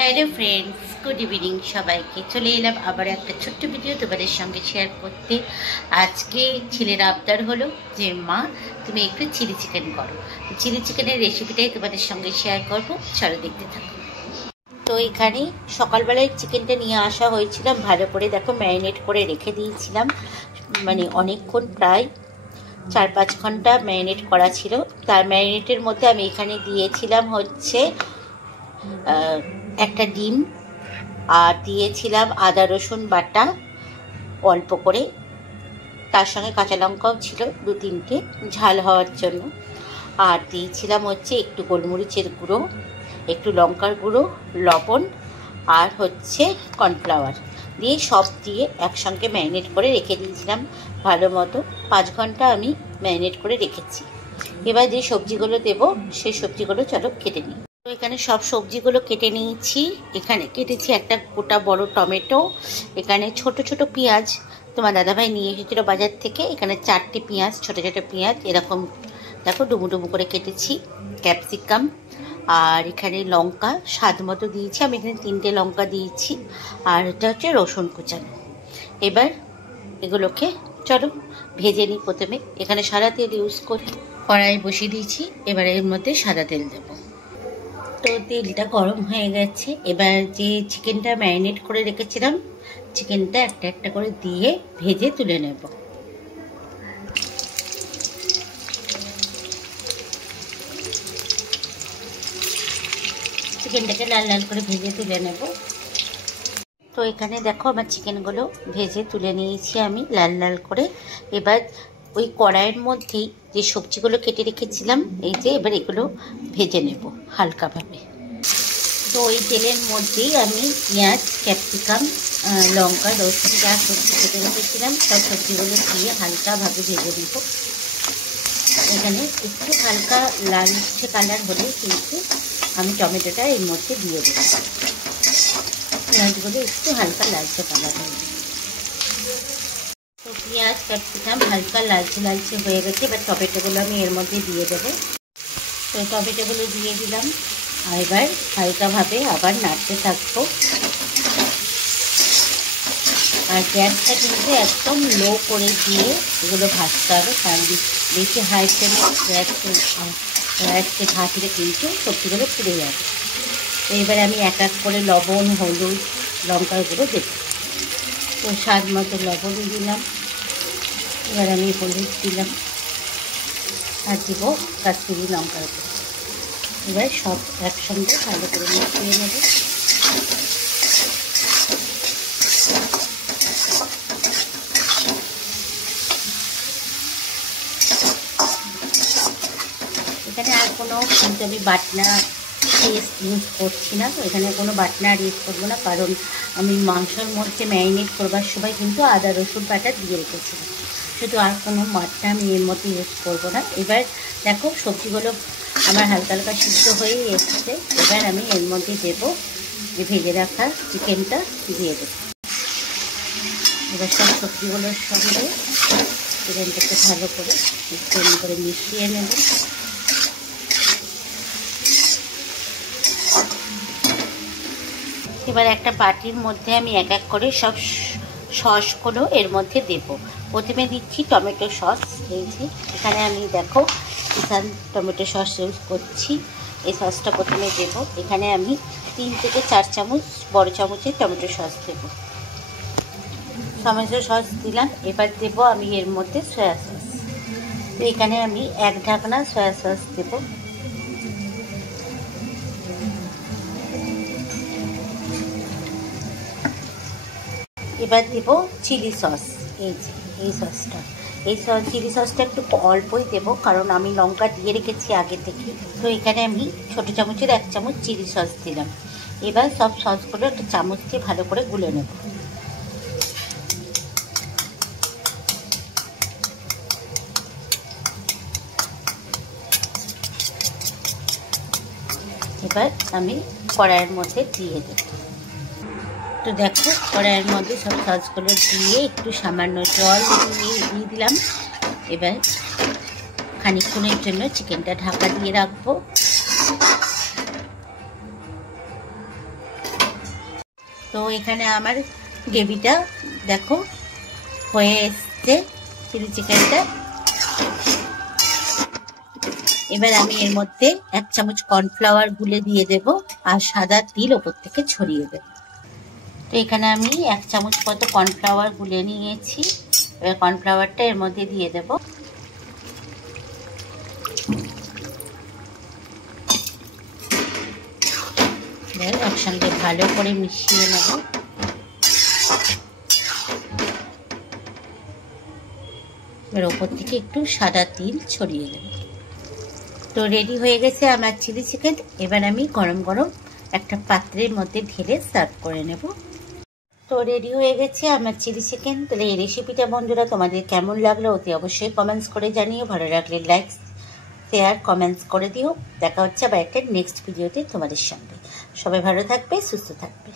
Hello friends, good evening সবাইকে। চলে এলাম আবার একটা ছোট্ট ভিডিও তোমাদের সঙ্গে শেয়ার করতে। আজকে ছেলের আবদার হলো যে মা তুমি একটু চিলি চিকেন করো। চিলি চিকেনের রেসিপিটাই তোমাদের সঙ্গে শেয়ার করবো, চলো দেখতে থাকো। তো এখানে সকালবেলায় চিকেনটা নিয়ে আসা হয়েছিল, ভালো করে দেখো ম্যারিনেট করে রেখে দিয়েছিলাম, মানে অনেকক্ষণ, প্রায় 4-5 ঘন্টা ম্যারিনেট করা ছিল। তার ম্যারিনেটের মধ্যে আমি এখানে দিয়েছিলাম হচ্ছে একটা ডিম, আর দিয়েছিলাম আদা রসুন বাটা অল্প করে, তার সঙ্গে কাঁচা লঙ্কাও ছিল 2-3টে ঝাল হওয়ার জন্য, আর দিয়েছিলাম হচ্ছে একটু গোলমরিচের গুঁড়ো, একটু লঙ্কার গুঁড়ো, লবণ, আর হচ্ছে কর্নফ্লাওয়ার দিয়ে সব দিয়ে একসঙ্গে ম্যারিনেট করে রেখে দিয়েছিলাম ভালো মতো। 5 ঘন্টা আমি ম্যারিনেট করে রেখেছি। এবার যে সবজিগুলো দেবো সেই সবজিগুলো চলো কেটে নিই। তো এখানে সব সবজিগুলো কেটে নিয়েছি। এখানে কেটেছি একটা গোটা বড় টমেটো, এখানে ছোট ছোট পেঁয়াজ তোমার দাদাভাই নিয়ে এসেছিলো বাজার থেকে, এখানে 4টে পেঁয়াজ, ছোট ছোট পেঁয়াজ এরকম দেখো ডুমু ডুমু করে কেটেছি, ক্যাপসিকাম, আর এখানে লঙ্কা স্বাদ মতো দিয়েছি, আমি এখানে 3টে লঙ্কা দিয়েছি, আর এটা হচ্ছে রসুন কুচানো। এবার এগুলোকে চলো ভেজে নিই। প্রথমে এখানে সাদা তেল ইউজ করি, কড়াই বসিয়ে দিয়েছি, এবার এর মধ্যে সাদা তেল দেবো। তো তেলটা গরম হয়ে গেছে, এবার যে চিকেনটা ম্যারিনেট করে রেখেছিলাম চিকেনটা একটা একটা করে দিয়ে ভেজে তুলে নেব। চিকেনটাকে লাল লাল করে ভেজে তুলে নেব। তো এখানে দেখো আমার চিকেনগুলো ভেজে তুলে নিয়েছি আমি লাল লাল করে। এবার ওই কড়াইয়ের মধ্যেই যে সবজিগুলো কেটে রেখেছিলাম, এই যে এবার এগুলো ভেজে নেব হালকাভাবে। তো ওই তেলের মধ্যেই আমি পেঁয়াজ, ক্যাপসিকাম, লঙ্কা, রসুন যা সবজি কেটে রেখেছিলাম সব সবজিগুলো দিয়ে হালকাভাবে ভেজে নেব। এখানে একটু হালকা লালচে কালার হলে কিন্তু আমি টমেটোটা এর মধ্যে দিয়ে দেবো। পেঁয়াজগুলো একটু হালকা লালচে কালার হবে। তো পেঁয়াজ ক্যাপসিকাম হালকা লালচে লালচে হয়ে গেছে, এবার টমেটোগুলো আমি এর মধ্যে দিয়ে দেবো। তো টমেটোগুলো দিয়ে দিলাম, আর এবার হালকাভাবে আবার নাড়তে থাকবো। আর গ্যাসটা কিন্তু একদম লো করে দিয়ে এগুলো ভাজতে হবে, কারণ বেশি হাই ফ্লেমে গ্যাসকে ভাজলে কিন্তু সবজিগুলো পুড়ে যাবে। তো এবার আমি এক এক করে লবণ, হলুদ, লঙ্কার গুঁড়ো দেবো। তো স্বাদ মতো লবণ দিলাম, এবার আমি হলুদ দিলাম, আর দিব কাশ্মীরি লঙ্কার গুঁড়ো। এবার সব একসঙ্গে ভালো করে মিশিয়ে নেব। এখানে আর কোনো কিন্তু আমি বাটনা পেস্ট ইউজ করছি না, তো এখানে কোনো বাটনা আর ইউজ করবো না, কারণ আমি মাংসের মধ্যে ম্যারিনেট করবার সময় কিন্তু আদা রসুন বাটা দিয়ে রেখেছিলাম, শুধু আর কোনো বাটনা আমি এর মধ্যে ইউজ করবো না। এবার দেখো সবজিগুলো আমার হালকা হালকা সিদ্ধ হয়ে এসছে, এবার আমি এর মধ্যে দেবো যে ভেজে রাখা চিকেনটা দিয়ে দেবো। এবার সব সবজিগুলোর সঙ্গে চিকেনটাকে ভালো করে মিশিয়ে নেব। এবার একটা বাটির মধ্যে আমি এক এক করে সব সসগুলো এর মধ্যে দেব। প্রথমে দিচ্ছি টমেটো সস, এই যে এখানে আমি দেখো কিষান টমেটো সস ইউজ করছি, এই সসটা প্রথমে দেব। এখানে আমি 3 থেকে 4 চামচ বড় চামচের টমেটো সস দেব। টমেটো সস দিলাম, এবার দেব আমি এর মধ্যে সয়া সস। তো এখানে আমি 1 ঢাকনা সয়া সস দেব। এবার দেব চিলি সস, এই সসটা, চিলি সসটা একটু অল্পই দেবো, কারণ আমি লঙ্কা দিয়ে রেখেছি আগে থেকে। তো এখানে আমি ছোটো চামচের 1 চামচ চিলি সস দিলাম। এবার সব সসগুলো একটা চামচ দিয়ে ভালো করে গুলে নেব। এবার আমি কড়াইয়ের মধ্যে দিয়ে দেব। তো দেখো কড়াইয়ের মধ্যে সব সসগুলো দিয়ে একটু সামান্য জল দিয়ে দিলাম। এবার খানিকক্ষণের জন্য চিকেনটা ঢাকা দিয়ে রাখবো। তো এখানে আমার গ্রেভিটা দেখো হয়ে এসছে, চিলি চিকেনটা। এবার আমি এর মধ্যে 1 চামচ কর্নফ্লাওয়ার গুলে দিয়ে দেব আর সাদা তিল ওপর থেকে ছড়িয়ে দেব। তো এখানে আমি 1 চামচ মতো কর্নফ্লাওয়ার গুলে নিয়েছি। এবার কর্নফ্লাওয়ারটা এর মধ্যে দিয়ে দেব। একসঙ্গে ভালো করে মিশিয়ে নেব। এবার ওপর থেকে একটু সাদা তিল ছড়িয়ে দেব। তো রেডি হয়ে গেছে আমার চিলি চিকেন। এবার আমি গরম গরম একটা পাত্রের মধ্যে ঢেলে সার্ভ করে নেব। তো রেডি হয়ে গেছে আমার চিলি চিকেন। তাহলে এই রেসিপিটা বন্ধুরা তোমাদের কেমন লাগলো অতি অবশ্যই কমেন্টস করে জানিও। ভালো লাগলে লাইক শেয়ার কমেন্টস করে দিও। দেখা হচ্ছে আবার একটা নেক্সট ভিডিওতে তোমাদের সঙ্গে। সবাই ভালো থাকবে, সুস্থ থাকবে।